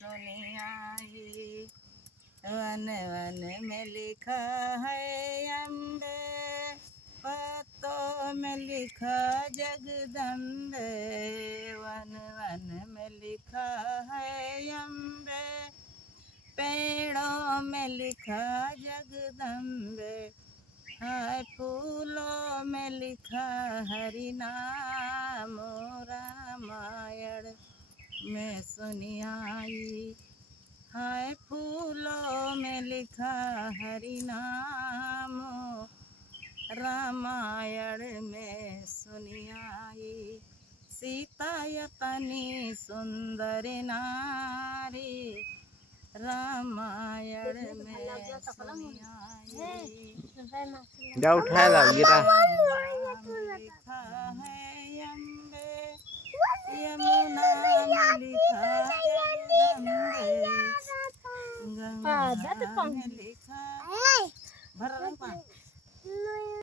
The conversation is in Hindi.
सुनी आई। वन वन में लिखा है अम्बे, पत्तों में लिखा जगदम्बे। वन वन में लिखा है अम्बे, पेड़ों में लिखा जगदम्बे। हाय फूलों में लिखा हरि नाम, रामायण में सुनी आई। हाय फूलों में लिखा हरि नाम, रामायण में सुनी आई। सीता यतनी सुंदर नारी, रामायण में सुनी आई। जा उठाया ला गिरा। लिखा है अम्बे, यमुना में लिखा जगदम्बे। गंगा में लिखा